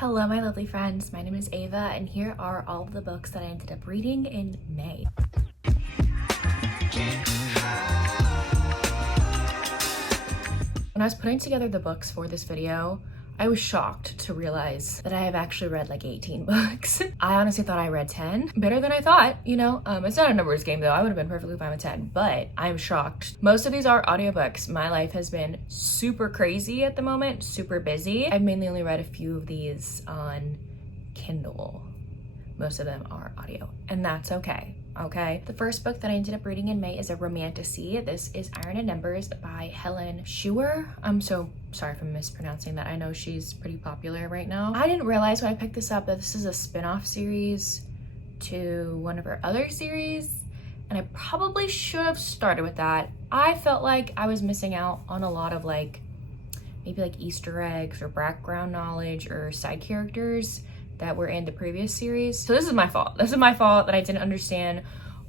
Hello, my lovely friends. My name is Ava, and here are all of the books that I ended up reading in May. When I was putting together the books for this video, I was shocked to realize that I have actually read like 18 books. I honestly thought I read 10. Better than I thought, you know. It's not a numbers game though. I would have been perfectly fine with 10, but I'm shocked. Most of these are audiobooks. My life has been super crazy at the moment, super busy. I've mainly only read a few of these on Kindle. Most of them are audio, and that's okay. Okay. The first book that I ended up reading in May is a romantasy. This is Iron and Embers by Helen Schuer. I'm so sorry if I'm mispronouncing that. I know she's pretty popular right now. I didn't realize when I picked this up that this is a spin-off series to one of her other series, and I probably should have started with that. I felt like I was missing out on a lot of maybe Easter eggs or background knowledge or side characters that were in the previous series. So this is my fault. This is my fault that I didn't understand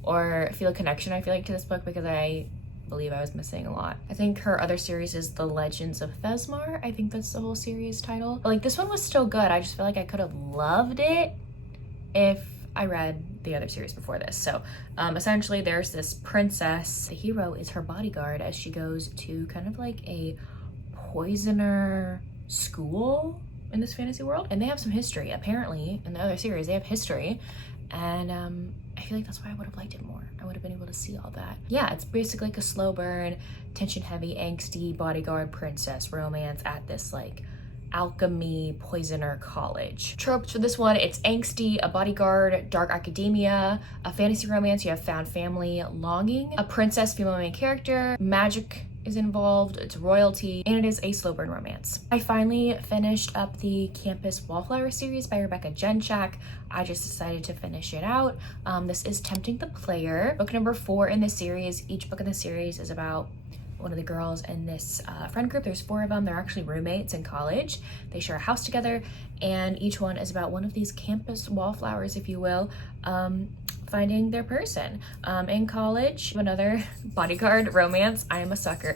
or feel a connection, I feel like, to this book, because I believe I was missing a lot. I think her other series is The Legends of Thesmar. I think that's the whole series title. But this one was still good. I just feel like I could have loved it if I read the other series before this. So essentially there's this princess. The hero is her bodyguard as she goes to kind of like a poisoner school in this fantasy world, and they have some history. Apparently in the other series they have history, and I feel like that's why I would have liked it more. I would have been able to see all that. Yeah, it's basically like a slow burn, tension heavy, angsty bodyguard princess romance at this alchemy poisoner college. Tropes for this one: it's angsty, a bodyguard, dark academia, a fantasy romance, you have found family, longing, a princess female main character, magic is involved, it's royalty, and it is a slow burn romance. I finally finished up the Campus Wallflower series by Rebecca Genchak. I just decided to finish it out. This is Tempting the Player, book number 4 in the series. Each book in the series is about one of the girls in this friend group. There's 4 of them. They're actually roommates in college. They share a house together, and each one is about one of these campus wallflowers, if you will, finding their person. In college, another bodyguard romance. I'm a sucker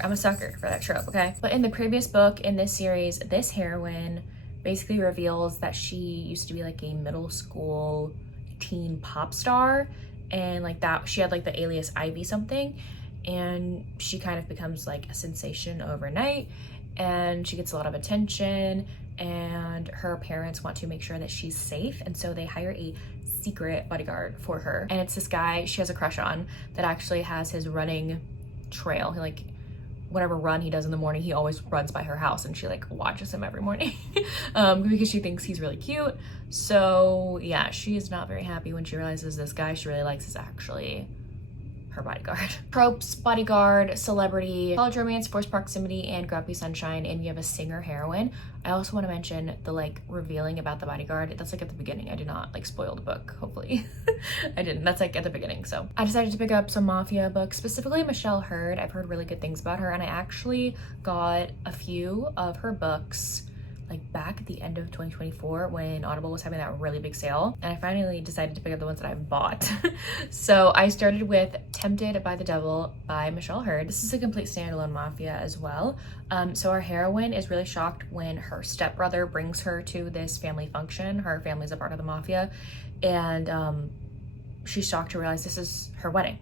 for that trope, okay? But in the previous book in this series, this heroine basically reveals that she used to be a middle school teen pop star, and that she had the alias Ivy something, and she kind of becomes a sensation overnight, and she gets a lot of attention, and her parents want to make sure that she's safe, and so they hire a secret bodyguard for her. And it's this guy she has a crush on that actually has his running trail. He whatever run he does in the morning, he always runs by her house, and she watches him every morning because she thinks he's really cute. So yeah, she is not very happy when she realizes this guy she really likes is actually her bodyguard. Tropes: bodyguard, celebrity, college romance, forced proximity, and grumpy sunshine, and you have a singer heroine. I also want to mention the revealing about the bodyguard. That's at the beginning. I did not spoil the book, hopefully. I didn't. That's at the beginning. So I decided to pick up some mafia books, specifically Michelle Hurd. I've heard really good things about her, and I actually got a few of her books back at the end of 2024 when Audible was having that really big sale, and I finally decided to pick up the ones that I bought. So I started with Tempted by the Devil by Michelle Hurd. This is a complete standalone mafia as well. So our heroine is really shocked when her stepbrother brings her to this family function. Her family's a part of the mafia, and she's shocked to realize this is her wedding.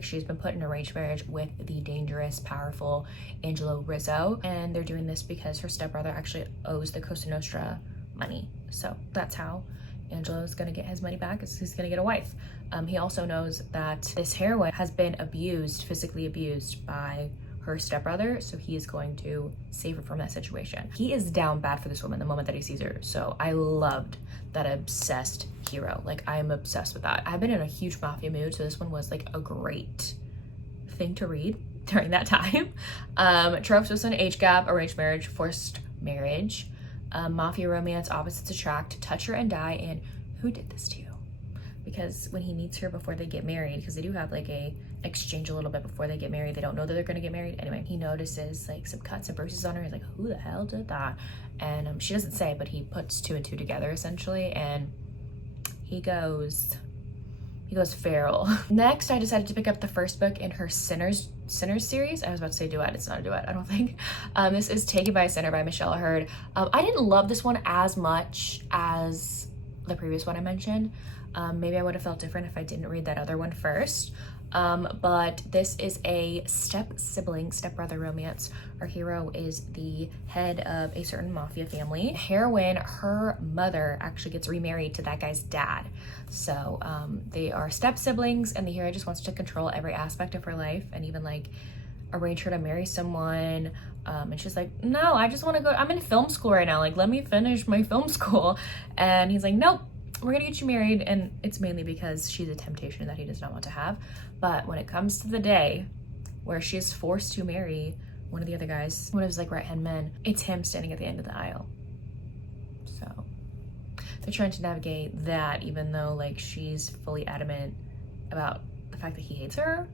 She's been put in an arranged marriage with the dangerous, powerful Angelo Rizzo, and they're doing this because her stepbrother actually owes the Cosa Nostra money. So that's how Angelo's gonna get his money back, is he's gonna get a wife. He also knows that this heroine has been abused, physically abused by her stepbrother, so he is going to save her from that situation. He is down bad for this woman the moment that he sees her, so I loved that obsessed hero. I am obsessed with that. I've been in a huge mafia mood, so this one was a great thing to read during that time. Tropes with an age gap, arranged marriage, forced marriage, mafia romance, opposites attract, touch her and die, and who did this to you? Because when he meets her before they get married, because they do have a exchange a little bit before they get married, they don't know that they're gonna get married. Anyway, he notices some cuts and bruises on her. He's like, who the hell did that? And she doesn't say, but he puts 2 and 2 together essentially, and he goes He goes feral. Next, I decided to pick up the first book in her Sinners series. I was about to say duet. It's not a duet, I don't think. This is Taken by a Sinner by Michelle Hurd. I didn't love this one as much as the previous one I mentioned. Maybe I would have felt different if I didn't read that other one first. But this is a stepbrother romance. Our hero is the head of a certain mafia family. The heroine, her mother actually gets remarried to that guy's dad. So they are step siblings, and the hero just wants to control every aspect of her life and even like arrange her to marry someone. And she's like, no, I just want to go, I'm in film school right now. Like, let me finish my film school. And he's like, nope, we're gonna get you married. And it's mainly because she's a temptation that he does not want to have. But when it comes to the day where she is forced to marry one of the other guys, one of his like right-hand men, it's him standing at the end of the aisle. So they're trying to navigate that, even though like she's fully adamant about the fact that he hates her.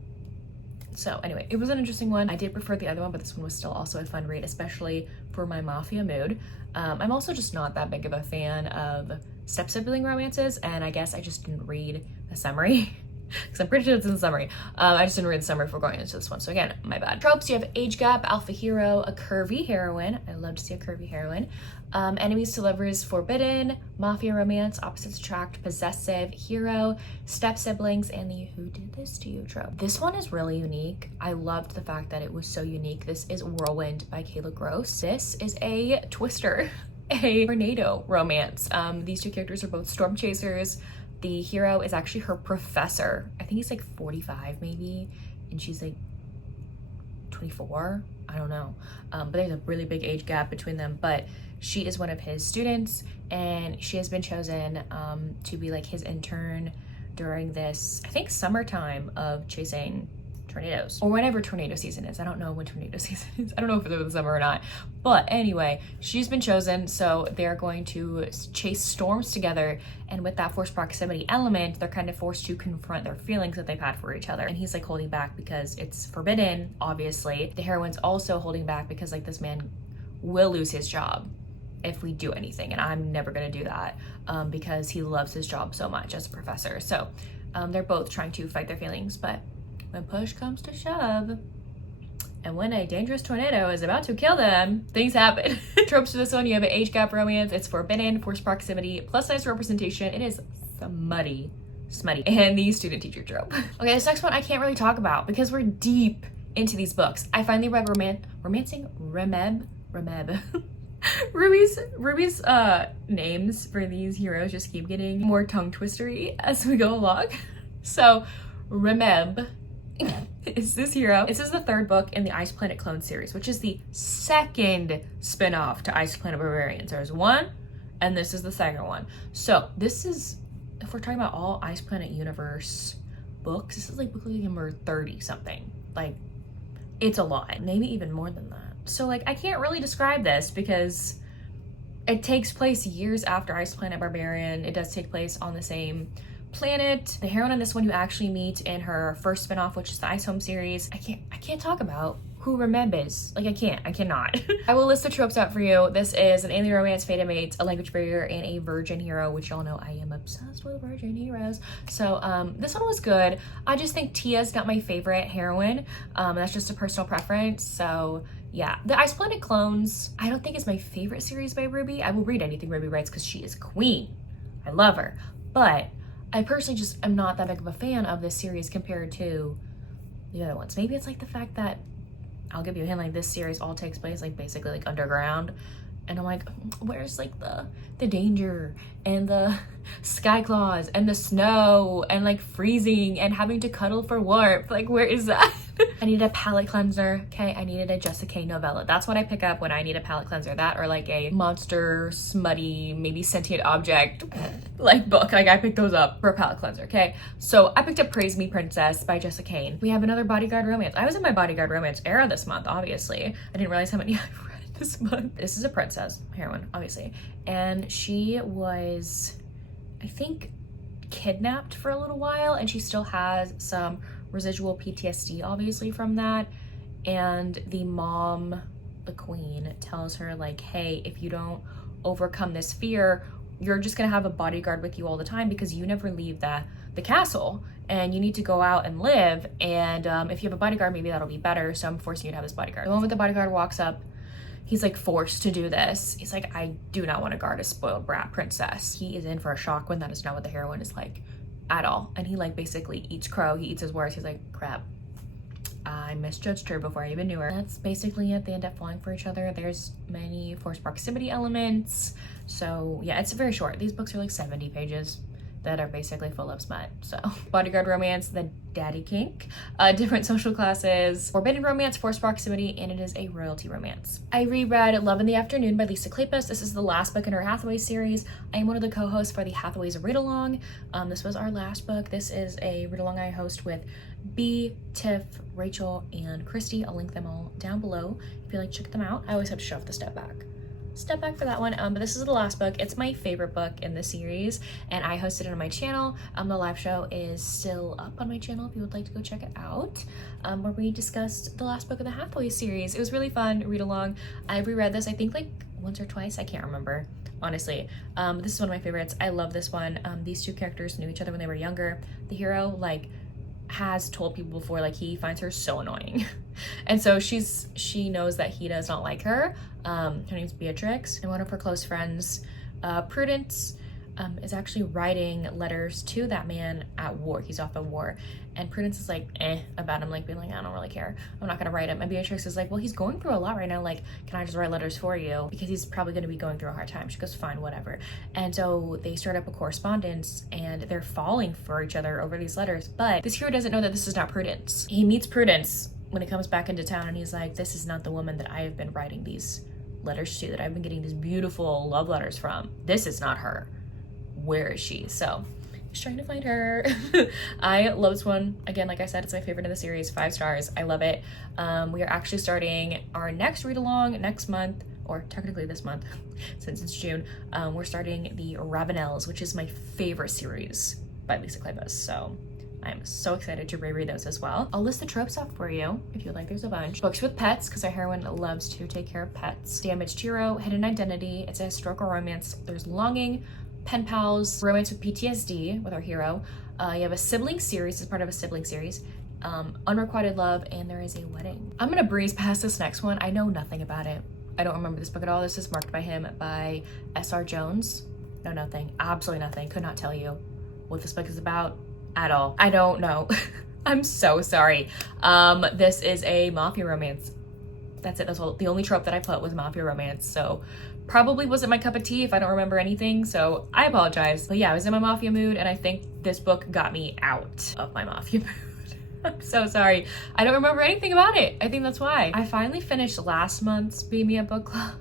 So anyway, it was an interesting one. I did prefer the other one, but this one was still also a fun read, especially for my mafia mood. I'm also just not that big of a fan of step-sibling romances, and I guess I just didn't read the summary because I'm pretty sure it's in the summary. I just didn't read the summary before going into this one, so again, my bad. Tropes: you have age gap, alpha hero, a curvy heroine. I love to see a curvy heroine. Enemies to lovers forbidden, mafia romance, opposites attract, possessive, hero, step siblings, and the who did this to you trope. This one is really unique. I loved the fact that it was so unique. This is Whirlwind by Kayla Gross. This is a twister, a tornado romance. These two characters are both storm chasers. The hero is actually her professor. I think he's like 45 maybe, and she's like 24. I don't know. But there's a really big age gap between them. But she is one of his students, and she has been chosen to be like his intern during this, I think, summertime of chasing tornadoes, or whenever tornado season is. I don't know when tornado season is. I don't know if it's over the summer or not. But anyway, she's been chosen, so they're going to chase storms together, and with that forced proximity element, they're kind of forced to confront their feelings that they've had for each other. And he's like holding back because it's forbidden, obviously. The heroine's also holding back because like this man will lose his job if we do anything, and I'm never gonna do that because he loves his job so much as a professor. So they're both trying to fight their feelings, but when push comes to shove, and when a dangerous tornado is about to kill them, things happen. Tropes for this one: you have an age gap romance, it's forbidden, forced proximity, plus size representation. It is smutty, and the student teacher trope. Okay, this next one I can't really talk about because we're deep into these books. I finally read Romancing Remeb. Ruby's names for these heroes just keep getting more tongue twistery as we go along. So Remeb is this hero. This is the third book in the Ice Planet Clone series, which is the second spin-off to Ice Planet Barbarians. There's one, and this is the second one. So this is, if we're talking about all Ice Planet universe books, this is like book number 30 something. Like, it's a lot, maybe even more than that. So like, I can't really describe this because it takes place years after Ice Planet Barbarian. It does take place on the same planet. The heroine on this one you actually meet in her first spinoff, which is the Ice Home series. I can't talk about who Remeb is. Like, I cannot. I will list the tropes out for you. This is an alien romance, fated mates, a language barrier, and a virgin hero, which y'all know I am obsessed with virgin heroes. So this one was good. I just think Tia's not my favorite heroine. That's just a personal preference. So yeah, the Ice Planet Clones, I don't think is my favorite series by Ruby. I will read anything Ruby writes because she is queen. I love her. But I personally just am not that big of a fan of this series compared to the other ones. Maybe it's like the fact that, I'll give you a hint, like this series all takes place like basically like underground, and I'm like, where's like the danger and the sky claws and the snow and like freezing and having to cuddle for warmth? Like, where is that? I needed a palette cleanser. Okay, I needed a Jessica K novella. That's what I pick up when I need a palette cleanser. That, or like a monster, smutty, maybe sentient object like book. Like, I picked those up for a palette cleanser. Okay, so I picked up Praise Me Princess by Jessica Kane. We have another bodyguard romance. I was in my bodyguard romance era this month, obviously. I didn't realize how many I've read this month. This is a princess, heroine, obviously, and she was, I think, kidnapped for a little while, and she still has some residual PTSD obviously from that. And the mom, the queen, tells her like, hey, if you don't overcome this fear, you're just gonna have a bodyguard with you all the time because you never leave the castle and you need to go out and live, and if you have a bodyguard, maybe that'll be better, so I'm forcing you to have this bodyguard. The moment the bodyguard walks up, he's like forced to do this. He's like, I do not want to guard a spoiled brat princess. He is in for a shock when that is not what the heroine is like at all. And he like basically eats crow, he eats his words. He's like, crap, I misjudged her before I even knew her. That's basically it. They end up falling for each other. There's many forced proximity elements. So yeah, it's very short. These books are like 70 pages that are basically full of smut. So bodyguard romance, the daddy kink, different social classes, forbidden romance, forced proximity, and it is a royalty romance. I reread Love in the Afternoon by Lisa Kleypas. This is the last book in her Hathaway series. I am one of the co-hosts for the Hathaway's Read Along. This was our last book. This is a read along I host with B, Tiff, Rachel, and Christy. I'll link them all down below if you like to check them out. I always have to show off the step back for that one, but this is the last book. It's my favorite book in the series, and I hosted it on my channel. The live show is still up on my channel if you would like to go check it out, where we discussed the last book of the Hathaway series. It was really fun, read along. I reread this I think like once or twice, I can't remember honestly. This is one of my favorites. I love this one. These two characters knew each other when they were younger. The hero like has told people before like he finds her so annoying and so she knows that he does not like her. Her name's Beatrix, and one of her close friends, Prudence, is actually writing letters to that man at war. He's off at war, and Prudence is like about him, like being like, I don't really care, I'm not gonna write him. And Beatrix is like, well, he's going through a lot right now, like can I just write letters for you, because he's probably going to be going through a hard time. She goes, fine, whatever. And so they start up a correspondence, and they're falling for each other over these letters, but this hero doesn't know that this is not Prudence. He meets Prudence when he comes back into town, and he's like, this is not the woman that I have been writing these letters to, that I've been getting these beautiful love letters from. This is not her. Where is she? So he's trying to find her. I love this one. Again, like I said, it's my favorite in the series. 5 stars. I love it. We are actually starting our next read along next month, or technically this month since it's June. We're starting the Ravenels, which is my favorite series by Lisa Kleypas. So I'm so excited to reread those as well. I'll list the tropes off for you if you'd like. There's a bunch. Books with pets, because our heroine loves to take care of pets. Damaged Hero, Hidden Identity. It's a historical romance. There's Longing, Pen Pals, Romance with PTSD with our hero. You have a sibling series as part of a sibling series. Unrequited Love, and there is a wedding. I'm gonna breeze past this next one. I know nothing about it. I don't remember this book at all. This is marked by him by S.R. Jones. No, nothing. Absolutely nothing. Could not tell you what this book is about at all. I don't know. I'm so sorry. This is a mafia romance. That's it. That's all. The only trope that I put was mafia romance. So probably wasn't my cup of tea if I don't remember anything. So I apologize. But yeah, I was in my mafia mood, and I think this book got me out of my mafia mood. I'm so sorry. I don't remember anything about it. I think that's why. I finally finished last month's Beat Me Up book club,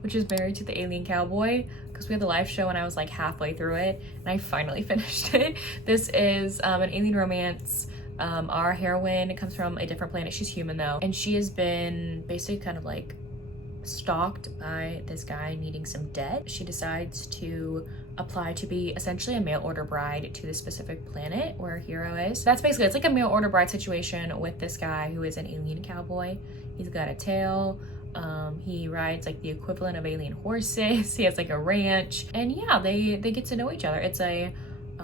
which is Married to the Alien Cowboy, because we had the live show and I was like halfway through it, and I finally finished it. This is an alien romance. Our heroine comes from a different planet. She's human though, and she has been basically kind of like stalked by this guy needing some debt. She decides to apply to be essentially a mail order bride to the specific planet where our hero is. That's basically, it's like a mail order bride situation with this guy who is an alien cowboy. He's got a tail. He rides like the equivalent of alien horses. He has like a ranch, and yeah, they get to know each other. It's a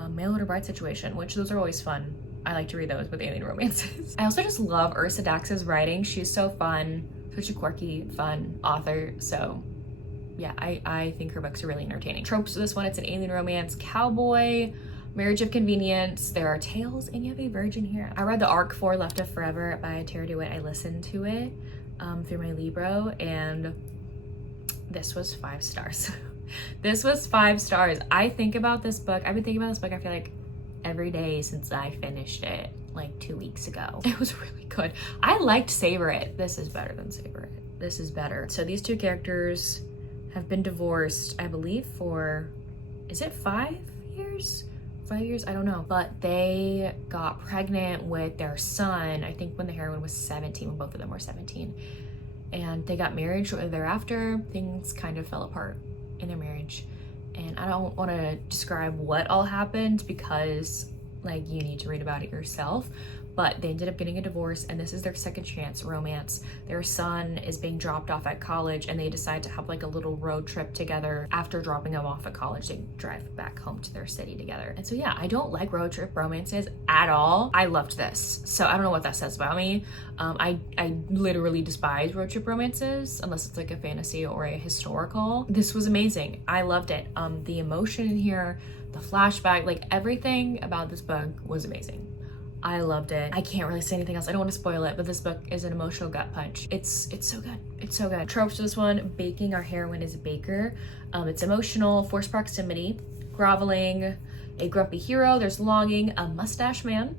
mail order bride situation, which those are always fun. I like to read those with alien romances. I also just love Ursa Dax's writing. She's so fun, such a quirky, fun author. So yeah, I think her books are really entertaining. Tropes for this one, it's an alien romance, cowboy, marriage of convenience. There are tales, and you have a virgin here. I read the arc for Left of Forever by Tara DeWitt. I listened to it through my Libro, and this was 5 stars. This was 5 stars. I think about this book, I've been thinking about this book, I feel like every day since I finished it like 2 weeks ago. It was really good. I liked Savor It. This is better than Savor It. This is better. So these two characters have been divorced, I believe, for, is it 5 years? 5 years? I don't know. But they got pregnant with their son, I think when the heroine was 17, when both of them were 17. And they got married shortly thereafter. Things kind of fell apart in their marriage. And I don't want to describe what all happened because like you need to read about it yourself. but they ended up getting a divorce, and this is their second chance romance. Their son is being dropped off at college, and they decide to have like a little road trip together. After dropping him off at college, they drive back home to their city together. And so yeah, I don't like road trip romances at all. I loved this, so I don't know what that says about me. I literally despise road trip romances unless it's like a fantasy or a historical. This was amazing. I loved it. The emotion in here, the flashback, like everything about this book was amazing. I loved it. I can't really say anything else. I don't want to spoil it, but this book is an emotional gut punch. It's so good. It's so good. Tropes for this one: baking. Our heroine is a baker. It's emotional, forced proximity, groveling, a grumpy hero. There's longing, a mustache man.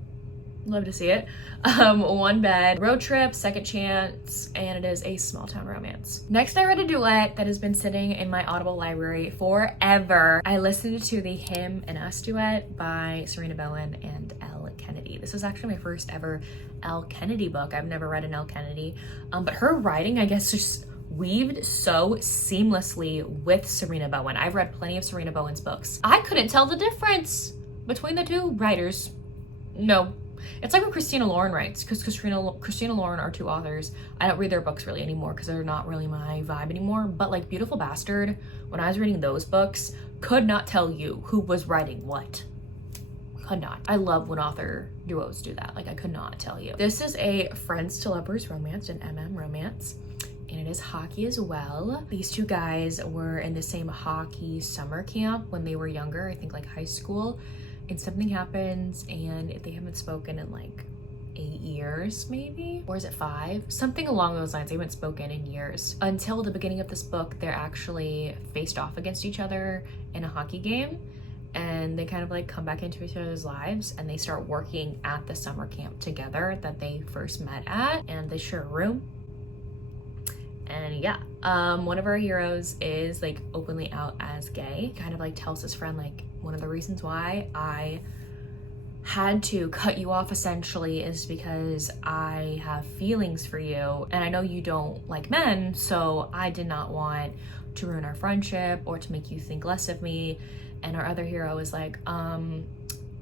Love to see it. One bed, road trip, second chance, and it is a small town romance. Next, I read a duet that has been sitting in my Audible library forever. I listened to the Him and Us duet by Serena Bowen and Elle Kennedy. This is actually my first ever Elle Kennedy book. I've never read an Elle Kennedy, but her writing, I guess, just weaved so seamlessly with Serena Bowen. I've read plenty of Serena Bowen's books. I couldn't tell the difference between the two writers. No. It's like what Christina Lauren writes, because Christina Lauren are two authors. I don't read their books really anymore because they're not really my vibe anymore. But like Beautiful Bastard, when I was reading those books, could not tell you who was writing what. Could not. I love when author duos do that. Like, I could not tell you. This is a friends to lovers romance, an MM romance, and it is hockey as well. These two guys were in the same hockey summer camp when they were younger, I think like high school. And something happens and they haven't spoken in like 8 years maybe, or is it 5? Something along those lines. They haven't spoken in years. Until the beginning of this book, they're actually faced off against each other in a hockey game, and they kind of like come back into each other's lives, and they start working at the summer camp together that they first met at, and they share a room. And yeah, one of our heroes is like openly out as gay. Kind of like tells his friend, like, one of the reasons why I had to cut you off essentially is because I have feelings for you, and I know you don't like men, so I did not want to ruin our friendship or to make you think less of me. And our other hero is like,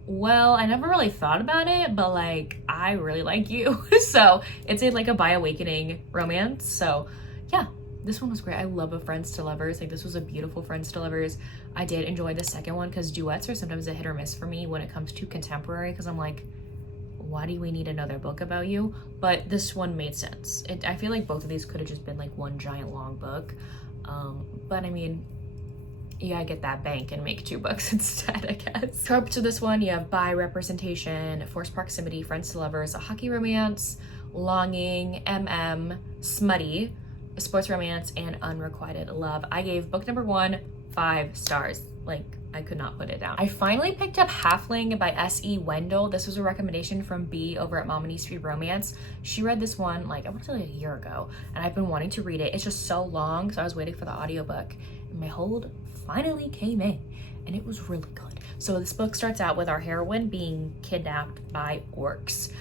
well, I never really thought about it, but like, I really like you. So it's like a bi-awakening romance. So yeah, this one was great. I love a friends to lovers. Like, this was a beautiful friends to lovers. I did enjoy the second one because duets are sometimes a hit or miss for me when it comes to contemporary, because I'm like, why do we need another book about you? But this one made sense. I feel like both of these could have just been like one giant long book. But I mean, you gotta get that bank and make 2 books instead, I guess. Tropes to this one, you have bi representation, forced proximity, friends to lovers, a hockey romance, longing, MM, smutty, a sports romance, and unrequited love. I gave book number 1 5 stars. Like, I could not put it down. I finally picked up Halfling by S.E. Wendell. This was a recommendation from B over at Mom and East Street Romance. She read this one like, I want to say like a year ago, and I've been wanting to read it. It's just so long, so I was waiting for the audiobook, and my hold finally came in, and it was really good. So this book starts out with our heroine being kidnapped by orcs.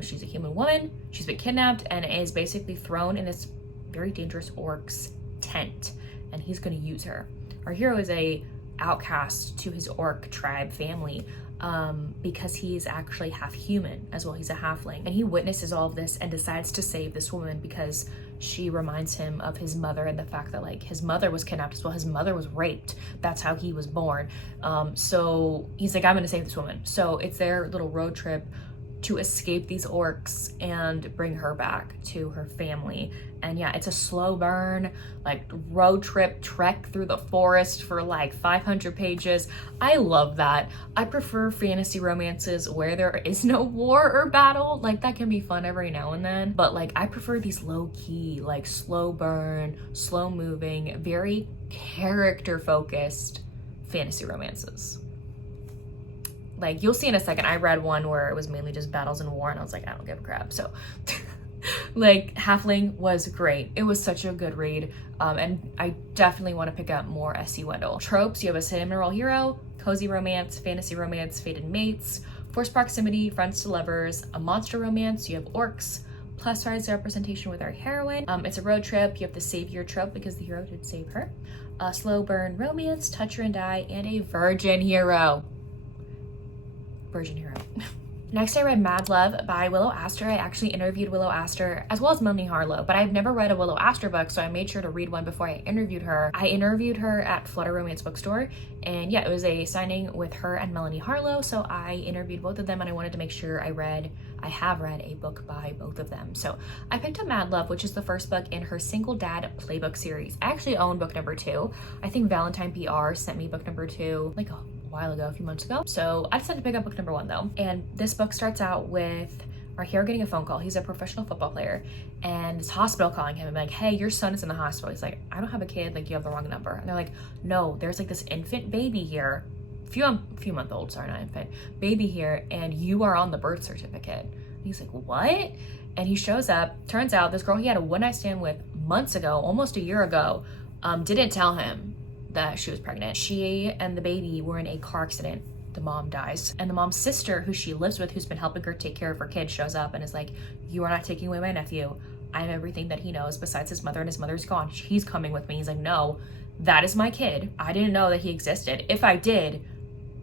She's a human woman. She's been kidnapped and is basically thrown in this very dangerous orc's tent, and he's going to use her. Our hero is a outcast to his orc tribe family because he's actually half human as well. He's a halfling, and he witnesses all of this and decides to save this woman because she reminds him of his mother and the fact that like his mother was kidnapped as well. His mother was raped. That's how he was born. So he's like, I'm gonna save this woman. So it's their little road trip to escape these orcs and bring her back to her family. And yeah, it's a slow burn, like road trip trek through the forest for like 500 pages. I love that. I prefer fantasy romances where there is no war or battle. Like, that can be fun every now and then, but like, I prefer these low key, like slow burn, slow moving, very character focused fantasy romances. Like, you'll see in a second, I read one where it was mainly just battles and war, and I was like, I don't give a crap. So like, Halfling was great. It was such a good read, and I definitely want to pick up more S.E. Wendell. Tropes, you have a cinnamon roll hero, cozy romance, fantasy romance, fated mates, forced proximity, friends to lovers, a monster romance, you have orcs, plus size representation with our heroine. It's a road trip, you have the savior trope because the hero did save her, a slow burn romance, touch her and die, and a virgin hero. Virgin hero. Next, I read Mad Love by Willow Astor. I actually interviewed Willow Astor as well as Melanie Harlow, but I've never read a Willow Astor book, so I made sure to read one before I interviewed her. I interviewed her at Flutter Romance Bookstore, and yeah, it was a signing with her and Melanie Harlow, so I interviewed both of them, and I wanted to make sure I have read a book by both of them. So I picked up Mad Love, which is the first book in her Single Dad playbook series. I actually own book number 2. I think Valentine PR sent me book number 2 like a while ago, a few months ago. So I decided to pick up book number 1 though. And this book starts out with our hero getting a phone call. He's a professional football player, and this hospital calling him and like, hey, your son is in the hospital. He's like, I don't have a kid, like you have the wrong number. And they're like, no, there's like this infant baby here, few month old, sorry, not infant, baby here, and you are on the birth certificate. And he's like, what? And he shows up. Turns out this girl he had a one-night stand with months ago, almost a year ago, didn't tell him that she was pregnant. She and the baby were in a car accident. The mom dies, and the mom's sister, who she lives with, who's been helping her take care of her kid, shows up and is like, you are not taking away my nephew. I'm everything that he knows besides his mother, and his mother's gone. He's coming with me. He's like, no, that is my kid. I didn't know that he existed. If I did,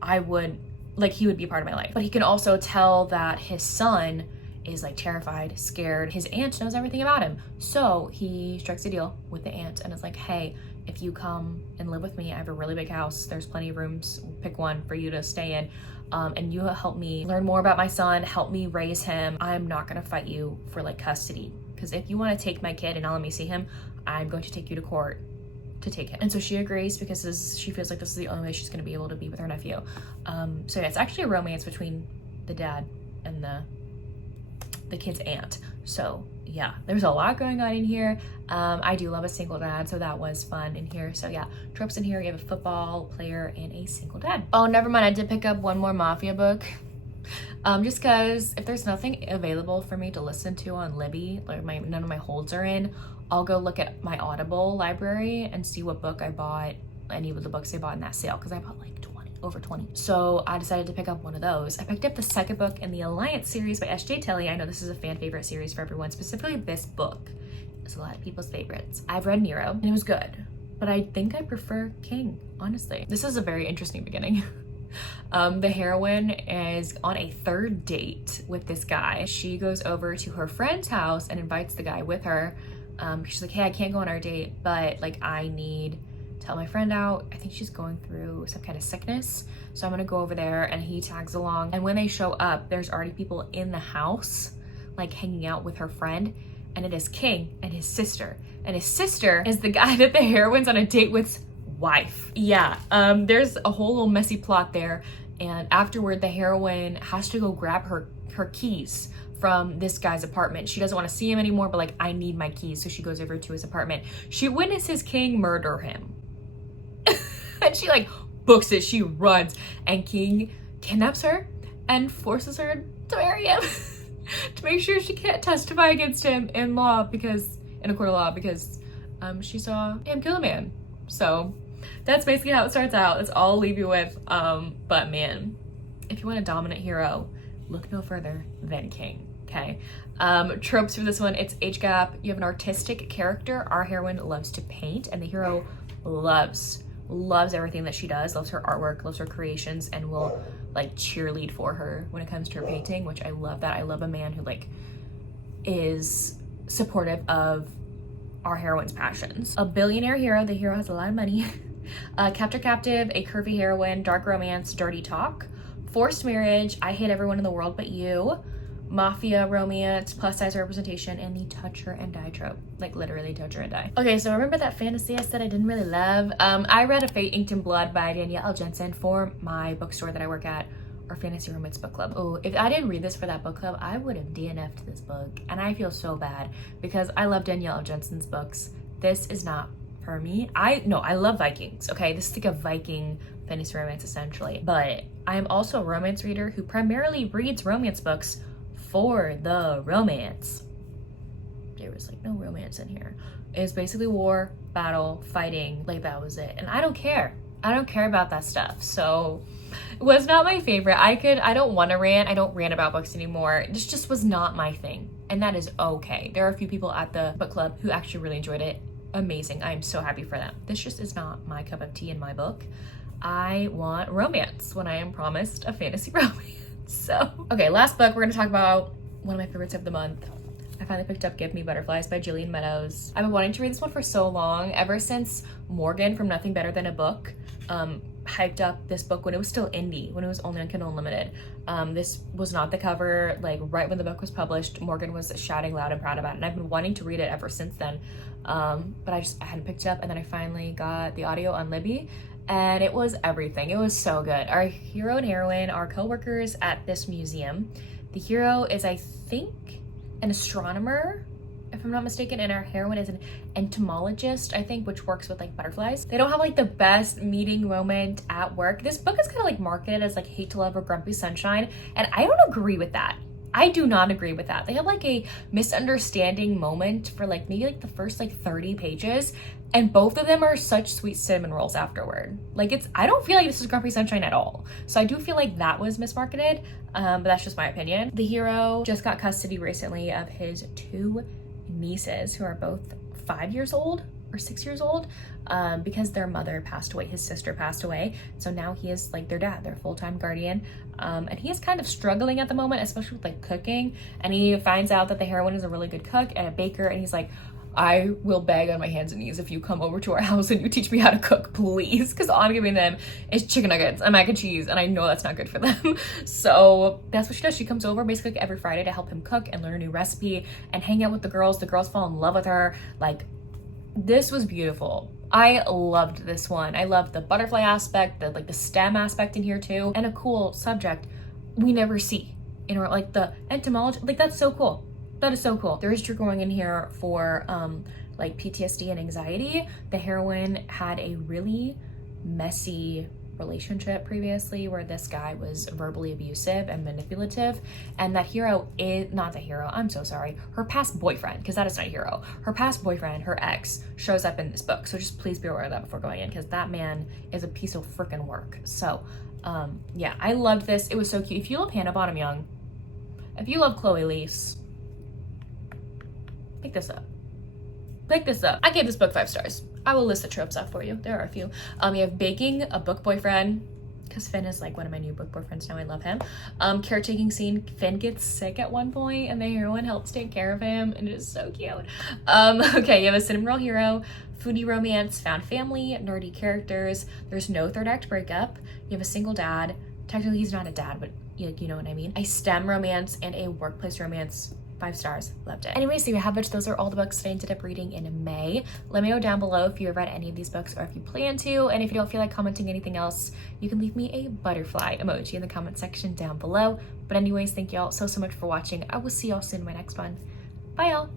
I would, like, he would be a part of my life. But he can also tell that his son is like terrified, scared. His aunt knows everything about him. So he strikes a deal with the aunt and is like, hey, if you come and live with me, I have a really big house. There's plenty of rooms. Pick one for you to stay in. And you help me learn more about my son, help me raise him. I'm not gonna fight you for like custody. Because if you wanna take my kid and not let me see him, I'm going to take you to court to take him. And so she agrees because she feels like this is the only way she's gonna be able to be with her nephew. So yeah, it's actually a romance between the dad and the kid's aunt. So yeah, there's a lot going on in here. I do love a single dad, so that was fun in here. So yeah, tropes in here. You have a football player and a single dad. Oh, never mind. I did pick up one more mafia book. Just because if there's nothing available for me to listen to on Libby, like none of my holds are in, I'll go look at my Audible library and see what book I bought, any of the books I bought in that sale, because I bought like over 20. So I decided to pick up one of those. I picked up the second book in the Alliance series by S.J. Tilley. I know this is a fan favorite series for everyone, specifically this book. It's a lot of people's favorites. I've read Nero and it was good, but I think I prefer King, honestly. This is a very interesting beginning. The heroine is on a third date with this guy. She goes over to her friend's house and invites the guy with her. She's like, hey, I can't go on our date, but like I need to help my friend out. I think she's going through some kind of sickness. So I'm gonna go over there, and he tags along. And when they show up, there's already people in the house, like hanging out with her friend. And it is King and his sister. And his sister is the guy that the heroine's on a date with's wife. Yeah, there's a whole little messy plot there. And afterward, the heroine has to go grab her keys from this guy's apartment. She doesn't want to see him anymore, but like, I need my keys. So she goes over to his apartment. She witnesses King murder him. And she like books it, she runs, and King kidnaps her and forces her to marry him to make sure she can't testify against him in a court of law because she saw him kill a man. So that's basically how it starts out. That's all I'll leave you with. But man, if you want a dominant hero, look no further than King. Okay. Tropes for this one, it's age gap. You have an artistic character. Our heroine loves to paint, and the hero loves everything that she does, loves her artwork, loves her creations, and will like cheerlead for her when it comes to her painting, which I love that. I love a man who like is supportive of our heroine's passions. A billionaire hero. The hero has a lot of money. Captor captive, a curvy heroine, dark romance, dirty talk, forced marriage, I hate everyone in the world but you, mafia romance, plus size representation, and the touch her and die trope. Like literally touch her and die. Okay, so remember that fantasy I said I didn't really love? I read A Fate Inked in Blood by Danielle L. Jensen for my bookstore that I work at, our fantasy romance book club. Oh, if I didn't read this for that book club, I would have DNF'd this book. And I feel so bad because I love Danielle L. Jensen's books. This is not for me. I love Vikings, okay? This is like a Viking fantasy romance essentially. But I'm also a romance reader who primarily reads romance books for the romance. There was like no romance in here. It was basically war, battle, fighting, like that was it. And I don't care. I don't care about that stuff. So it was not my favorite. I don't want to rant. I don't rant about books anymore. This just was not my thing. And that is okay. There are a few people at the book club who actually really enjoyed it. Amazing. I am so happy for them. This just is not my cup of tea in my book. I want romance when I am promised a fantasy romance. So, okay, last book, we're gonna talk about one of my favorites of the month. I finally picked up Give Me Butterflies by Jillian Meadows. I've been wanting to read this one for so long, ever since Morgan from Nothing Better Than a Book hyped up this book when it was still indie, when it was only on Kindle Unlimited. This was not the cover, like right when the book was published. Morgan was shouting loud and proud about it, and I've been wanting to read it ever since then. But I hadn't picked it up, and then I finally got the audio on Libby, and it was everything. It was so good. Our hero and heroine are co-workers at this museum. The hero is, I think, an astronomer, if I'm not mistaken, and our heroine is an entomologist, I think, which works with like butterflies. They don't have like the best meeting moment at work. This book is kind of like marketed as like Hate to Love or Grumpy Sunshine, and I don't agree with that. I do not agree with that. They have like a misunderstanding moment for like maybe like the first like 30 pages, and both of them are such sweet cinnamon rolls afterward. Like I don't feel like this is Grumpy Sunshine at all. So I do feel like that was mismarketed, but that's just my opinion. The hero just got custody recently of his 2 nieces, who are both 5 years old or 6 years old, because their mother passed away. His sister passed away. So now he is like their dad, their full-time guardian. And he is kind of struggling at the moment, especially with like cooking. And he finds out that the heroine is a really good cook and a baker. And he's like, I will beg on my hands and knees if you come over to our house and you teach me how to cook, please. Because all I'm giving them is chicken nuggets and mac and cheese, and I know that's not good for them. So that's what she does. She comes over basically every Friday to help him cook and learn a new recipe and hang out with the girls. The girls fall in love with her. Like, this was beautiful. I loved this one. I loved the butterfly aspect, the STEM aspect in here too, and a cool subject we never see in our, like the entomology. Like, that's so cool. That is so cool. There is trigger warning in here for like PTSD and anxiety. The heroine had a really messy relationship previously where this guy was verbally abusive and manipulative, and that hero is not the hero, I'm so sorry, her past boyfriend, because that is not a hero, her past boyfriend, her ex, shows up in this book. So just please be aware of that before going in, because that man is a piece of freaking work. So yeah, I loved this. It was so cute. If you love Hannah Bonham Young, if you love Chloe Lease, pick this up. Pick this up. I gave this book 5 stars. I will list the tropes off for you. There are a few. You have baking, a book boyfriend, because Finn is like one of my new book boyfriends now. I love him. Caretaking scene. Finn gets sick at one point and the heroine helps take care of him, and it is so cute. Okay, you have a cinnamon roll hero, foodie romance, found family, nerdy characters. There's no third act breakup. You have a single dad. Technically he's not a dad, but you know what I mean. A STEM romance and a workplace romance. 5 stars. Loved it. Anyways, there you have it. Those are all the books that I ended up reading in May. Let me know down below if you have read any of these books or if you plan to. And if you don't feel like commenting anything else, you can leave me a butterfly emoji in the comment section down below. But anyways, thank you all so much for watching. I will see y'all soon in my next one. Bye y'all.